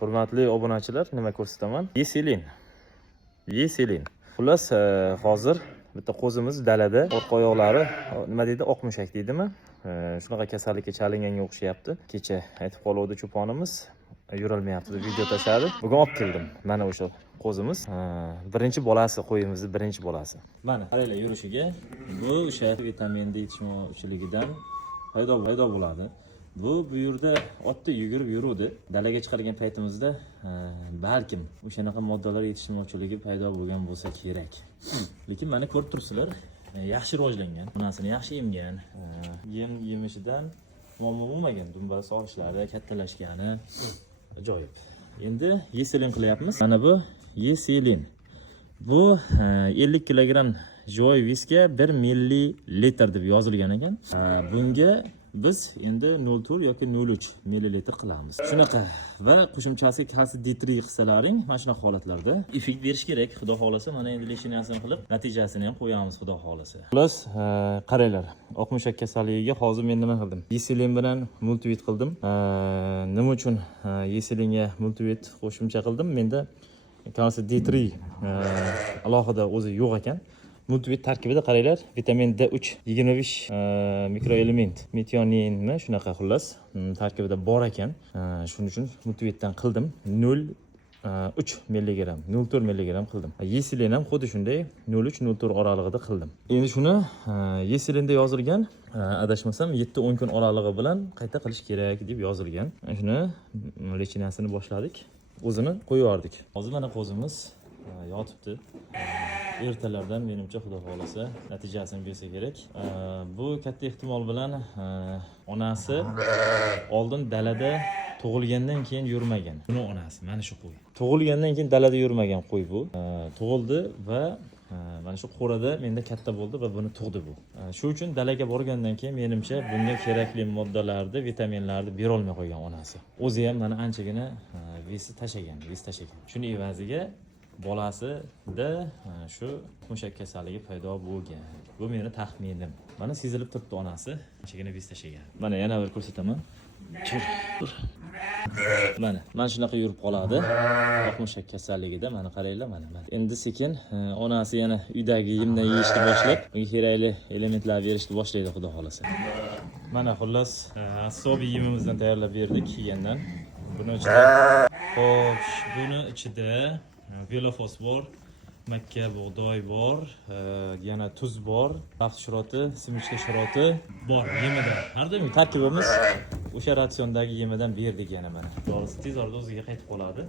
Hurmatli obunachilar, nima ko'rsataman? Yeselin. Xullas, hozir bitta qo'zimiz dalada, orqa oyoqlari nima deydi, oq mushak deydimi? Shunaqa kasallikka chalinganga o'xshayapti. Kecha aytib qoluvdi cho'ponimiz, yurolmayapti deb video tashladi. Bugun olib keldim. Mana o'sha qo'zimiz. Birinchi bolasi, qo'yimizni birinchi bolasi. Mana qaranglar yurishiga. Bu o'sha vitamin D yetishmovchiligidan paydo bo'ladi. Bu yerda otda yugurib yuruvdi. Dalaga chiqargan paytimizda balkim o'shanaqa moddalar yetishmovchiligi paydo bo'lgan bo'lsa kerak. Lekin mana ko'rib turibsizlar, yaxshi rivojlangan, onasini yaxshi emgan, yemishidan muammo bo'lmagan, dumbasi olishlari, kattalashgani ajoyib. Endi yeselin qilyapmiz. Mana bu yeselin. Bu 50 kilogramm joy viska 1 millilitr deb yozilgan ekan. Bunga biz endi 0,4 yoki 0,3 millilitr qilamiz. Shunaqa va qo'shimchasiga kalsiy D3 qilsalaring, mana shunaqa holatlarda effekt berish kerak. Xudo xolasa, mana endi leshinasini qilib, natijasini ham qo'yamiz, xudo xolasa. Xullas, qaranglar, oq mushak kasalligiga hozir men nima qildim? Yeselin bilan multivit qildim. Nima uchun yeselinga multivit qo'shimcha qildim? Menda kalsiy D3 alohida o'zi yo'q ekan. Multivit tarkibida qaranglar, vitamin D3 25 mikroelement, metioninmi shunaqa xullas tarkibida bor ekan. Shuning uchun multivitdan qildim. 0,3 milligram, 0,4 milligram qildim. Yeselin ham xuddi shunday 0,3-0,4 oralig'ida qildim. Endi shuni yeselinda yozilgan, adashmasam 7-10 kun oralig'i bilan qayta qilish kerak deb yozilgan. Shuni lechinasini boshladik. O'zini qo'yardik. Hozir mana qo'zimiz yotibdi. Ertalardan menimcha xudo xolasa natijasini bersa kerak. Bu katta ehtimol bilan onasi oldin dalada tug'ilgandan keyin yurmagan. Buni onasi mana shu qo'y. Tug'ilgandan keyin dalada yurmagan qo'y bu. Tug'ildi va mana shu qo'rada menda katta bo'ldi va buni tug'di bu. Shu uchun dalaga borgandan keyin menimcha bunga kerakli moddalarni, vitaminlarni bera olmay qo'ygan onasi. O'zi ham mana anchagina ves tashagan. Shuni evaziga bolasida shu mushak kasalligi paydo bo'lgan. Bu meni taxminim. Mana sezilib turibdi onasi anchagina ves tashagan. Mana yana bir ko'rsataman. Mana shunaqa yurib qoladi. Oq mushak kasalligida mana qaranglar, mana. Endi sekin onasi yana uydagi yemni yeyishni boshlab, unga kerakli elementlar berishni boshlaydi, xudo xolasa. Mana xullas, asosiy yemimizdan tayyorlab berdik yegandan. Buni ichida velofosfor, makka bug'doy bor, yana tuz bor, baxt shiroti, simichka shiroti bor yemida. Har doim tarkibimiz o'sha ratsiondagi yemidan berdik yana mana. Tez orada o'ziga qaytib qoladi.